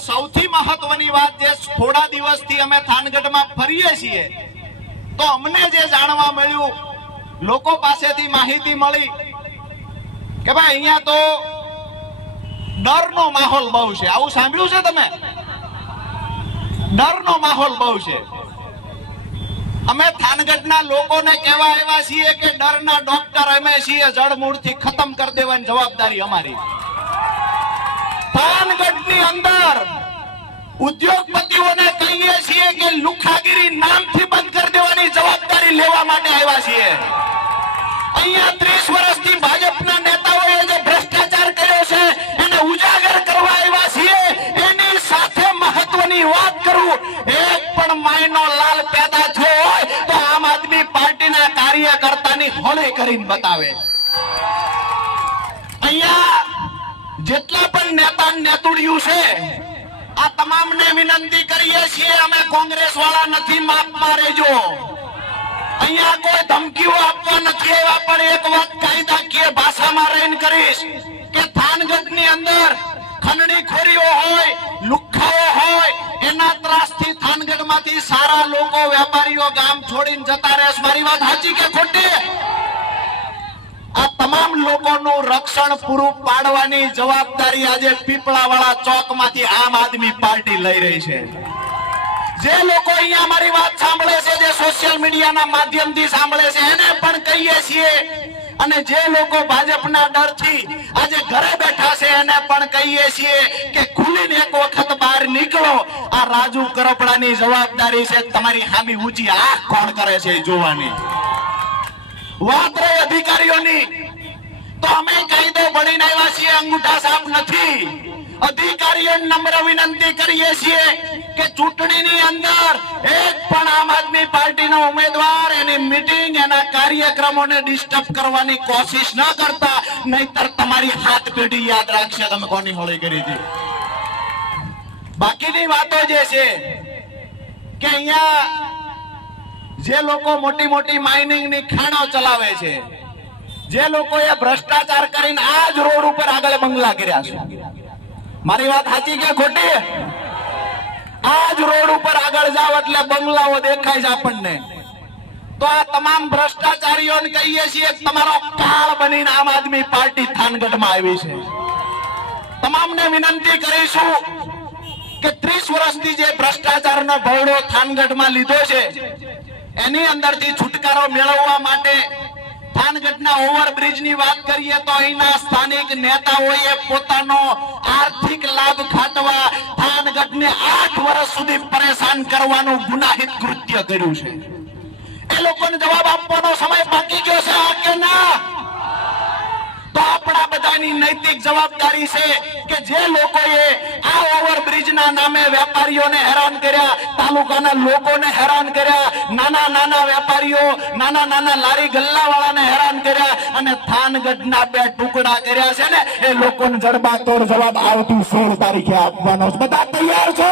સૌથી મહત્વની વાત જે થોડા દિવસથી અમે થાનગઢમાં ફરીએ છીએ, તો અમને જે જાણવા મળ્યું, લોકો પાસેથી માહિતી મળી કે ભાઈ, અહીંયા તો ડરનો માહોલ બહુ છે. આવું સાંભળ્યું છે તમે? ડરનો માહોલ બહુ છે. અમે થાનગઢના લોકોને કહેવા એવા છીએ કે ડરના ડોક્ટર અમે છીએ જડમૂળથી ખતમ કરી દેવાની જવાબદારી અમારી. થાનગઢની અંદર ઉદ્યોગપતિઓને કહીએ છીએ કે લુખાગીરી નામથી બંધ કરી દેવાની જવાબદારી લેવા માટે આવ્યા છીએ. અહીંયા ત્રીસ વર્ષથી ભાજપના નેતાઓએ જે ભ્રષ્ટાચાર કર્યો છે, એને ઉજાગર કરવા આવ્યા છીએ. એની સાથે મહત્વની વાત કરું, એક પણ માયનો લાલ પેદા થયો હોય તો આમ આદમી પાર્ટીના કાર્યકર્તાની હોળી કરીને બતાવે. જેટલા પણ નેતા નેતુડિયું છે, આ તમામને વિનંતી કરીએ છીએ, અમે કોંગ્રેસ વાળા નથી માપમાં રહેજો અહીંયા કોઈ ધમકીઓ આપવા નથી આવ્યા, પણ એક વાત કાયદાકીય ભાષામાં રહીને કરીશ કે થાનગઢની અંદર ખંડણીખોરીઓ હોય, લુખ્ખાઓ હોય, એના ત્રાસથી થાનગઢમાંથી સારા લોકો, વેપારીઓ ગામ છોડીને જતા રહે મારી વાત સાચી કે ખોટી? લોકોનું રક્ષણ પૂરું પાડવાની જવાબદારી આજે પીપળાવાળા ચોકમાંથી આમ આદમી પાર્ટી લઈ રહી છે. જે લોકો અહીંયા અમારી વાત સાંભળે છે, જે સોશિયલ મીડિયાના માધ્યમથી સાંભળે છે, એને પણ કહીએ છીએ. અને જે લોકો ભાજપના ડરથી આજે ઘરે બેઠા છે, એને પણ કહીએ છીએ કે ખુલીને એક વખત બહાર નીકળો. આ રાજુ કરપડાની જવાબદારી છે, તમારી હામી ઊંચી આંખ કોણ કરે છે જોવાની. વાત રહી અધિકારીઓની. તો અમે કાયદો ભણીને આવ્યા છીએ, અંગૂઠા સાફ નથી. અધિકારીઓને નમ્ર વિનંતી કરીએ છીએ કે ચૂંટણીની અંદર એક પણ આમ આદમી પાર્ટીનો ઉમેદવાર એની મીટિંગ, એના કાર્યક્રમોને ડિસ્ટર્બ કરવાની કોશિશ ન કરતા, નહીતર તમારી હાથ પેઢી યાદ રાખશે તમે કોની હોળી કરી હતી. બાકીની વાતો જે છે કે અહીંયા જે લોકો મોટી મોટી માઇનિંગની ખાણો ચલાવે છે જે લોકોએ ભ્રષ્ટાચાર કરીને આ જ રોડ ઉપર આગળ બંગલા કર્યા છે. મારી વાત સાચી કે ખોટી? આ જ રોડ ઉપર આગળ જાવ એટલે બંગલાઓ દેખાય છે આપણને. તો આ તમામ ભ્રષ્ટાચારીઓને કહીએ છીએ તમારો કાળ બનીને આમ આદમી પાર્ટી થાનગઢમાં આવી છે. તમામને વિનંતી કરીશું કે ત્રીસ વર્ષથી જે ભ્રષ્ટાચારનો ભવડો થાનગઢમાં લીધો છે, એની અંદરથી છુટકારો મેળવવા માટે થાનગઢના ઓવરબ્રિજની વાત કરીએ તો અહીંના સ્થાનિક નેતાઓએ પોતાનો આર્થિક લાભ ખાટવા થાનગઢને આઠ વર્ષ સુધી પરેશાન કરવાનું ગુનાહિત કૃત્ય કર્યું છે. એ લોકોને જવાબ આપવાનો સમય બાકી ગયો છે કે ના? તો આપણા બધાની નૈતિક જવાબદારી છે કે જે લોકોએ આ ઓવરબ્રિજના નામે વેપારીઓને હેરાન કર્યા, તાલુકાના લોકોને હેરાન કર્યા, નાના નાના વેપારીઓ, નાના નાના લારી ગલ્લાવાળાને હેરાન કર્યા અને થાનગઢના બે ટુકડા કર્યા છે ને, એ લોકોને જડબાતોડ જવાબ આવતી સોળ તારીખે આપવાનો બધા તૈયાર છો?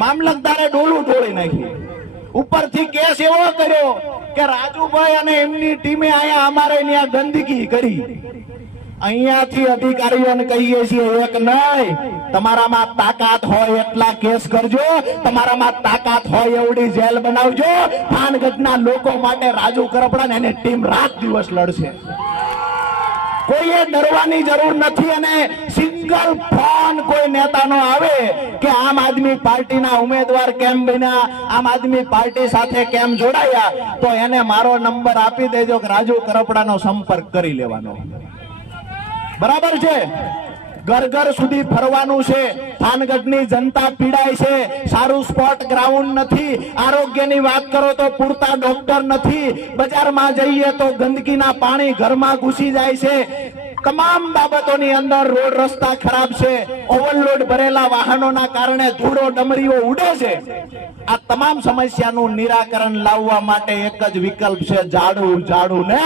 મામલતદારે ડોલું ઢોળી નાખી ઉપરથી કેસ એવો કર્યો કે રાજુભાઈ અને એમની ટીમે અહીંયા અમારે ત્યાં ગંદકી કરી. અહીંયાથી અધિકારીઓને કહીએ છીએ, એક નહીં, તમારામાં તાકાત હોય એટલા કેસ કરજો, તમારામાં તાકાત હોય એવડી જેલ બનાવજો. થાનગઢના લોકો માટે રાજુ કરપડા ને એની ટીમ રાત દિવસ લડશે. કોઈએ ડરવાની જરૂર નથી અને સિંગલ ફોન કોઈ નેતાનો આવે કે આમ આદમી પાર્ટીના ઉમેદવાર કેમ બન્યા, આમ આદમી પાર્ટી સાથે કેમ જોડાયા, તો એને મારો નંબર આપી દેજો કે રાજુ કરપડાનો સંપર્ક કરી લેવાનો. બરાબર છે? ઘર ઘર સુધી ફરવાનું છે. થાનગઢની જનતા પીડાય છે. સારું સ્પોટ ગ્રાઉન્ડ નથી. આરોગ્યની વાત કરો તો પૂરતા ડોક્ટર નથી. બજારમાં જઈએ તો ગંદકીના પાણી ઘરમાં ઘૂસી જાય છે. તમામ બાબતોની અંદર રોડ રસ્તા ખરાબ છે. ઓવરલોડ ભરેલા વાહનોના કારણે ધૂળો, ડમરીઓ ઉડે છે. આ તમામ સમસ્યાનું નિરાકરણ લાવવા માટે એક જ વિકલ્પ છે. જાડું જાડું ને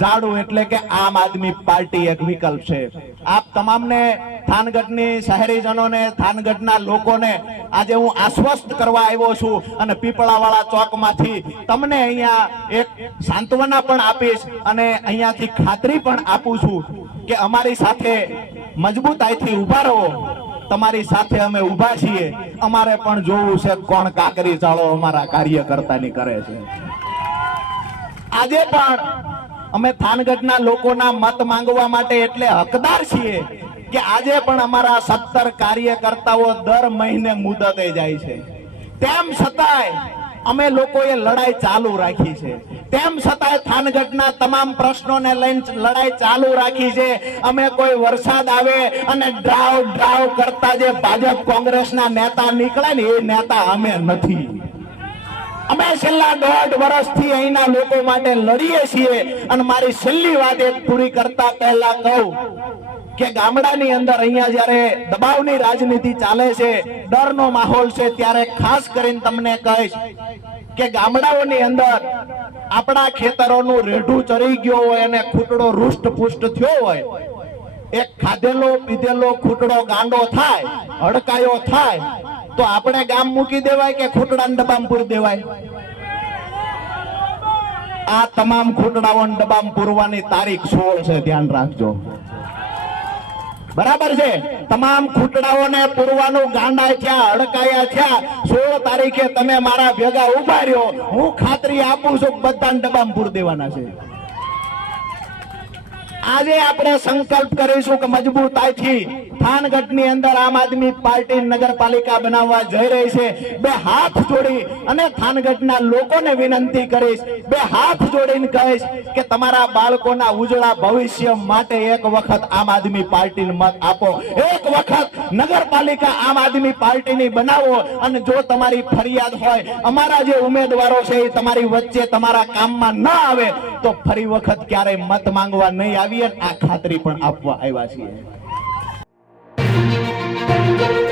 ઝાડુ એટલે કે આમ આદમી પાર્ટી એક વિકલ્પ છે. આપ તમામને થાનગઢની શહેરીજનોને, થાનગઢના લોકોને આજે હું આશ્વસ્ત કરવા આવ્યો છું અને પીપળાવાળા ચોકમાંથી તમને અહીંયા એક સાંત્વના પણ આપીશ અને અહીંયાથી ખાતરી પણ આપું છું કે અમારી સાથે મજબૂતાઈથી ઊભા રહો. તમારી સાથે અમે ઊભા છીએ. અમારે પણ જોવું છે કોણ કાકરી ચાળો અમારા કાર્યકર્તાની કરે છે. આજે પણ અમે થાનગઢના લોકોના મત માંગવા માટે એટલે હકદાર છીએ કે આજે પણ અમારા સત્તર કાર્યકર્તાઓ દર મહિને મુદતે જાય છે. તેમ છતાંય અમે લોકોએ લડાઈ ચાલુ રાખી છે. તેમ છતાંય થાનગઢના તમામ પ્રશ્નોને લઈને લડાઈ ચાલુ રાખી છે. અમે કોઈ વરસાદ આવે અને ડ્રાવ ડ્રાવ કરતા જે ભાજપ કોંગ્રેસના નેતા નીકળે ને એ નેતા અમે નથી. અમે છેલ્લા દોઢ વર્ષથી અહીંના લોકો માટે લડીએ છીએ અને મારી છેલ્લી વાત એક પૂરી કરતા પહેલા કહું કે ગામડાની અંદર અહીંયા જ્યારે દબાવની રાજનીતિ ચાલે છે, ડરનો માહોલ છે, ત્યારે ખાસ કરીને તમને કહીશ કે ગામડાઓની અંદર આપણા ખેતરોનું રેઢું ચરી ગયો હોય અને ખૂટડો રૂષ્ટ પુષ્ટ થયો હોય, એક ખાધેલો, પીધેલો ખૂટડો ગાંડો થાય, હડકાયો થાય તો આપણે ગામ મૂકી દેવાય કે ખૂટડાને ડબ્બામાં પૂરી દેવાય? આ તમામ ખૂટડાઓને ડબામ પૂરવાની તારીખ સોળ છે, ધ્યાન રાખજો. બરાબર છે? તમામ ખૂટડાઓને પૂરવાનું ગાંડા થયા અડકાયા થયા. સોળ તારીખે તમે મારા ભેગા ઊભા રહ્યો. હું ખાતરી આપું છું બધા ડબ્બામાં પૂર દેવાના છે. આજે આપણે સંકલ્પ કરીશું કે મજબૂતાઈથી થાનગઢની અંદર આમ આદમી પાર્ટી નગરપાલિકા બનાવવા જઈ રહી છે. બે હાથ જોડી અને થાનગઢના લોકોને વિનંતી કરીશ. બે હાથ જોડીને કહીશ કે તમારા બાળકોના ઉજળા ભવિષ્ય માટે એક વખત આમ આદમી પાર્ટીને મત આપો. એક વખત નગરપાલિકા આમ આદમી પાર્ટીની બનાવો અને જો તમારી ફરિયાદ હોય, અમારા જે ઉમેદવારો છે એ તમારી વચ્ચે તમારા કામમાં ન આવે, તો ફરી વખત ક્યારેય મત માંગવા નહીં આવીએ. આ ખાતરી પણ આપવા આવ્યા છીએ. Thank you.